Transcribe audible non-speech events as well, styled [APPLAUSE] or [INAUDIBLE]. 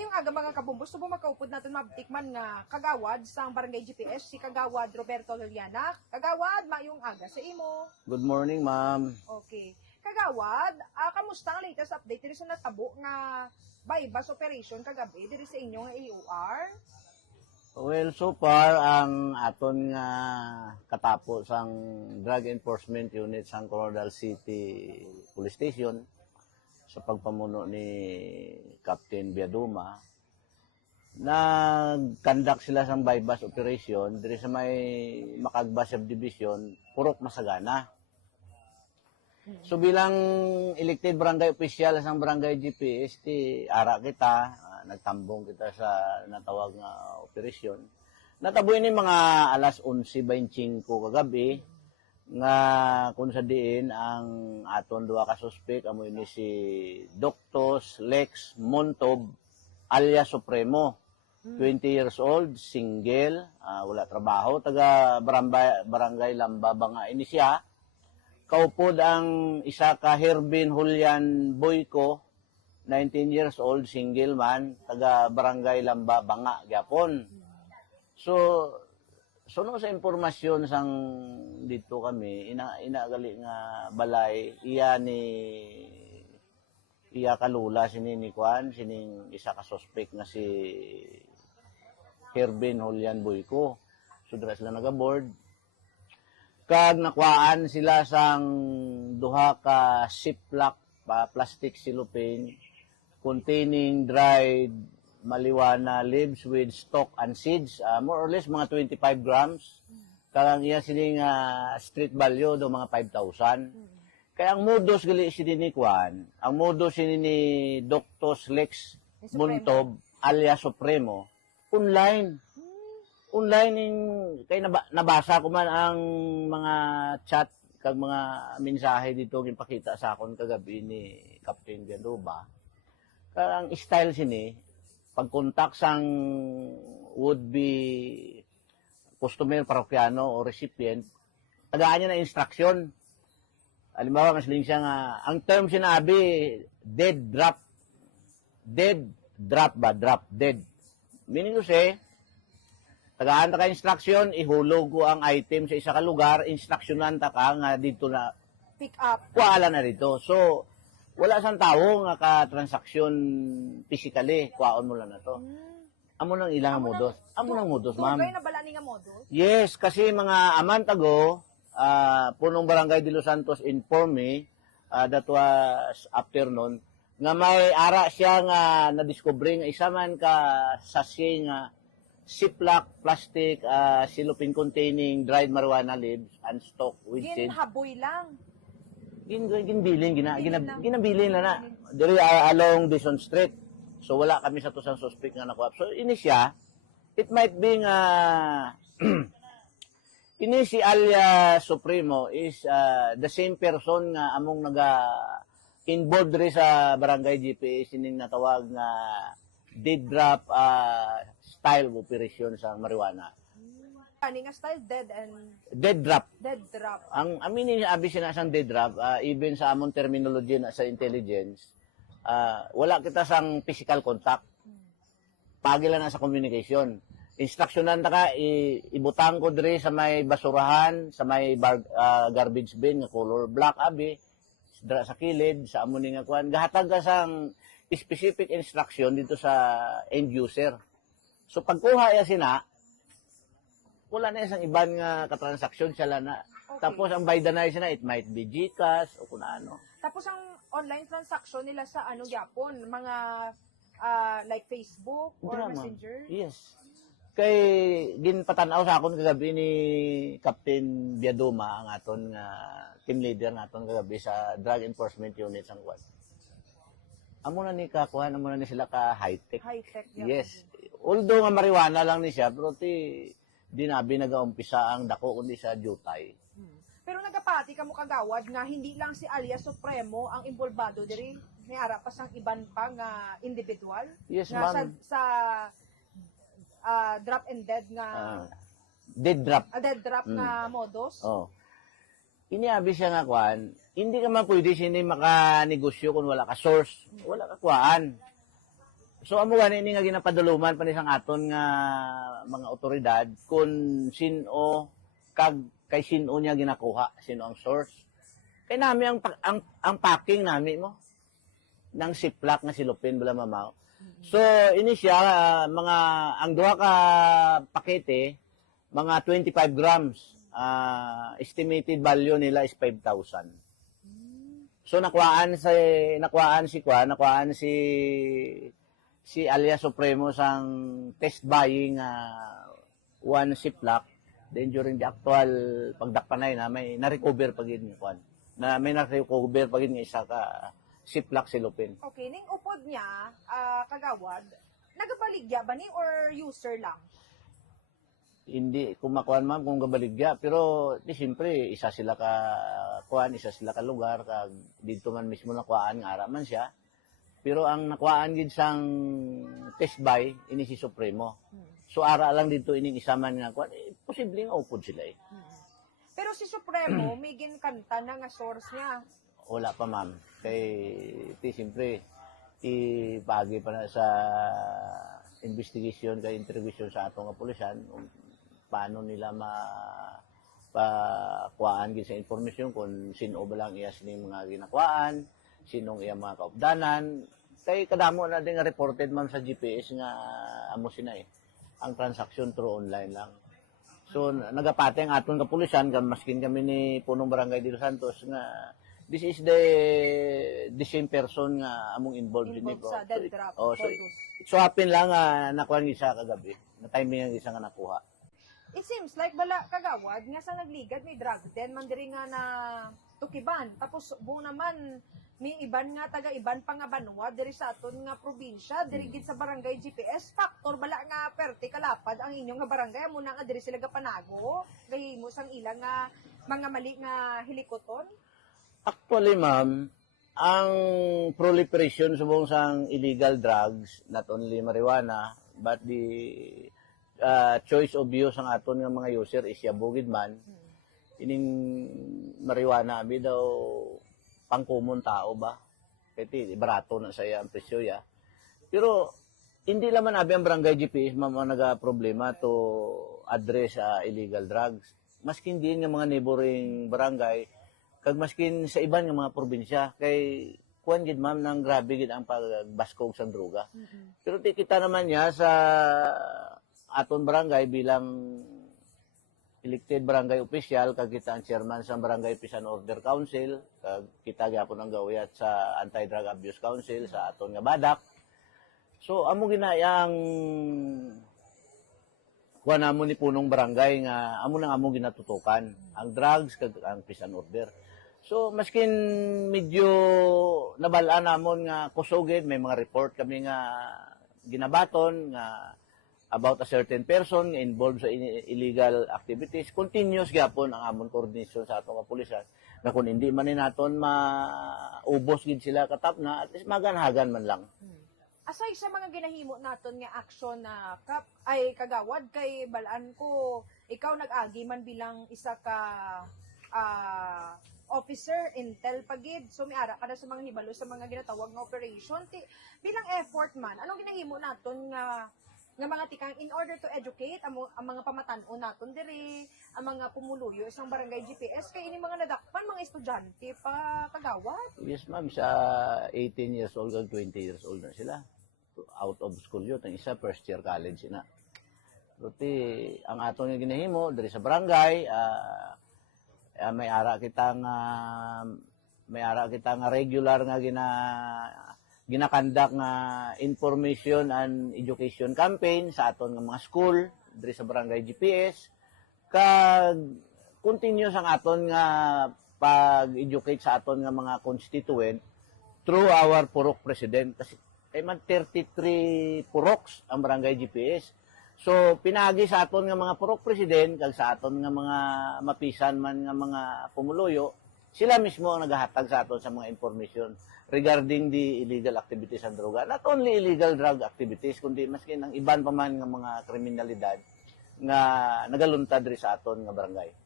Mayong aga mga kabumbos, subo makaupod natin mabtikman nga kagawad sang barangay GPS, si kagawad Roberto Liliana. Kagawad, mayong aga sa imo. Good morning, ma'am. Okay. Kagawad, ah, kamusta ang latest update diri sa natabo nga bypass operation kagabi diri sa inyo nga AOR? Well, so far, ang aton nga katapos ang Drug Enforcement Unit sa Coronadal City Police Station sa pagpamuno ni Captain Biaduma, nag-conduct sila sa bypass operation diri sa may Makagba Subdivision, Purok Masagana. So bilang elected barangay official sa barangay GPS, ti ara kita, ah, nagtambong kita sa natawag nga operasyon. Nataboy ni mga alas 11.25 kagabi nga kung sa diin ang aton duha ka suspect amo ni si Doctos Lex Montob alias Supremo. 20 years old, single, ah, wala trabaho, taga barangay, barangay Lambaba nga ini siya kaupod ang isa ka Herbin Julian Boyko, 19 years old, single man, taga Barangay Lamba, Banga, Gyapon. So, suno sa impormasyon sang dito kami, ina inagali nga balay, iya ni iya kalula sini ni Kwan, sining isa ka suspect nga si Herbin Julian Boyko. So, dira sila nag-board, kag nakuhaan sila sang duha ka ziplock pa plastic cellophane containing dried marijuana leaves with stalk and seeds ah, more or less mga 25 grams kag ang iya sining ah, street value do mga 5,000 kaya ang modus gali sini ni Kwan ang modus sini ni Dr. Lex. Muntob alias Supremo online online in kay naba, nabasa ko man ang mga chat kag mga mensahe dito ginpakita sa akon kagabi ni Captain Galuba. Kaya ang style sini pag-contact sang would be customer parokyano o recipient tagaan niya na instruction. Halimbawa, mas siya nga, ang term sinabi, dead drop. Dead drop ba? Drop, dead. Meaning to say, tagaan ta ka instruction, ihulog ko ang item sa isa ka lugar, instructionan ta ka nga dito na Pick up. kuala na rito. So, wala sang tao nga ka transaction physically, kuaon mo lang na to. Amo nang ilang modus. Amo nang modus, ma'am. Tugay na bala ni nga modus. Yes, kasi mga aman tago, ah, punong barangay de Los Santos inform me, ah, that was afternoon, nga may ara siya nga na-discover nga isa man ka sachet nga Ziploc plastic uh, cellophane containing dried marijuana leaves and stock with seeds. Ginhaboy lang. Gin, ginbilin, gina, gina, ginabilin na na. Diri uh, along Bison Street. So wala kami sa tusang suspect nga nakuha. So ini siya, it might be nga [CLEARS THROAT] ini si Alia Supremo is uh, the same person nga among naga involved rin sa barangay GPS ining natawag nga dead drop uh, style operation sa marijuana. Ani nga style dead and Dead drop. Dead drop. ang aminin niya abi siya sang dead drop ah, even sa among terminology na sa intelligence ah, wala kita sang physical contact. Pagila na sa communication. Instructionan ta ka i- ibutang ko diri sa may basurahan sa may bar- ah, garbage bin nga color black abi dira sa kilid sa amo ni nga kuan gahatag ka sang specific instruction dito sa end user. So pagkuha ya sina wala na isang iban nga katransaksyon siya lang na Okay. tapos ang night na it might be GCash o kung ano. Tapos ang online transaction nila sa ano Japon, mga ah, like Facebook or Drama. Messenger. Yes. Kay ginpatanaw sa akon kagabi ni Captain Biaduma ang aton nga team leader naton kagabi sa Drug Enforcement Unit sang Kwan. Amo na ni kakuha amo na ni sila ka high tech. High tech. Yes. Although nga marijuana lang ni siya pero ti di nabi nagaumpisa ang dako kundi sa jutay. Pero nagapati ka mo kagawad nga hindi lang si Alias Supremo ang involvado diri may ara pa sang iban pa nga individual Yes, nga sa, sa ah, drop and dead nga Ah, dead drop. ah, dead drop Mm. na modus. Oh. Iniabi siya nga kuan, hindi ka man pwede sini makanegosyo kung wala ka source. Wala ka kuan. So amo gani ni nga ginapaduluman pa ni sang aton nga mga otoridad kung sino kag kay sino niya ginakuha, sino ang source. Kay nami ang ang, ang packing nami mo ng siplak nga silupin bala mamaw. So ini siya ah, mga ang duha ka pakete mga 25 grams. Ah, estimated value nila is 5,000. So nakuhaan si nakuhaan si Kwa, nakuhaan si si alias Supremo sang test buying uh, one ziplock then during the actual pagdakpanay na may na-recover pag ni Kwan na may na-recover pag nga isa ka ziplock silupin Okay, ning upod niya, ah, kagawad, nagabaligya ba ni or user lang? hindi kumakuan ma'am kung gabaligya. Pero di siyempre isa sila ka kuan isa sila ka lugar kag dito man mismo nakuhaan nga ara man siya pero ang nakuhaan gid sang test buy ini si Supremo. So ara lang dito ining isa man nga kuan eh, posible nga upod sila eh. Pero si Supremo, [CLEARS THROAT] may ginkanta na nga source niya. wala pa ma'am. Kay ti siyempre ipagi pa na sa investigation kay interrogation sa atong nga pulisan kung paano nila ma pakuhaan gid sa informasyon kung sino ba lang iya sining mga ginakuhaan sinong iya mga kaupdanan kay kadamo na din nga reported ma'am sa GPS nga amo sina eh ang transaction through online lang So, nagapate ang aton kapulisan, kam- maskin kami ni punong barangay Dilo Santos nga this is the the same person nga among involved din Involved sa dead drop. Oh, so, so happen lang nga nakuha ng isa kagabi. Na timing ang isa nga nakuha. It seems like bala kagawad nga sa nagligad may drug den man diri nga na tukiban. Tapos buong naman may iban nga taga iban pa nga banwa diri sa aton nga probinsya diri gid sa barangay GPS factor bala nga perti kalapad ang inyong nga barangay. Na nga diri sila gapanago. Gahimo sang ilang nga mga mali nga hilikoton. Actually, ma'am, ang proliferation subong sang illegal drugs, not only marijuana, but the uh, choice of use ang aton nga mga user is yabugid man. Ining marijuana, abi daw pangkumon tao ba? Kaya barato na sa iya ang presyo ya. Pero hindi naman abi ang barangay GPS ma'am ang naga-problema to address uh, illegal drugs. Maskin din nga mga neighboring barangay, kag maskin sa iban nga mga probinsya kay kuan gid ma'am nang grabe gid ang pagbaskog sa droga. Pero ti kita naman niya sa aton barangay bilang elected barangay official kag kita ang chairman sa barangay Peace and Order Council kag kita gyapon ang gawiyat sa Anti-Drug Abuse Council sa aton nga badak. So amo ginayang kuha namo ni punong barangay nga amo nang amo ginatutukan ang drugs kag ang peace and order. So maskin medyo nabalaan namon nga kusogid may mga report kami nga ginabaton nga about a certain person involved sa illegal activities continuous gyapon ang amon coordination sa atong kapulisan. Nga kung hindi man ni naton maubos gid sila katap na at least maganhagan man lang. Aside sa mga ginahimo naton nga action na kap ay kagawad kay balaan ko ikaw nag-agi man bilang isa ka ah, officer intel pagid so miara ka na sa mga hibalo sa mga ginatawag nga operation. Ti bilang effort man anong ginahimo naton nga nga mga tikang in order to educate ang, ang mga pamatan-o naton diri ang mga pumuluyo isang barangay GPS kay ini mga nadakpan mga estudyante pa kagawad Yes, ma'am. Sa 18 years old kag 20 years old na sila. Out of school yun. Ang isa, first year college na. Ruti, ang ato nga ginahimo, diri sa barangay, ah, ah, may ara kitang ah, may ara kita nga regular nga gina ginakandak nga information and education campaign sa aton nga mga school diri sa barangay GPS kag continuous ang aton nga pag-educate sa aton nga mga constituent through our purok president kasi kay man 33 puroks ang barangay GPS. So pinagi sa aton nga mga purok president kag sa aton nga mga mapisan man nga mga pumuluyo, sila mismo ang naghahatag sa aton sa mga information regarding the illegal activities and droga. Not only illegal drug activities, kundi maski ng iban pa man nga mga kriminalidad nga nagaluntad rin sa aton nga barangay.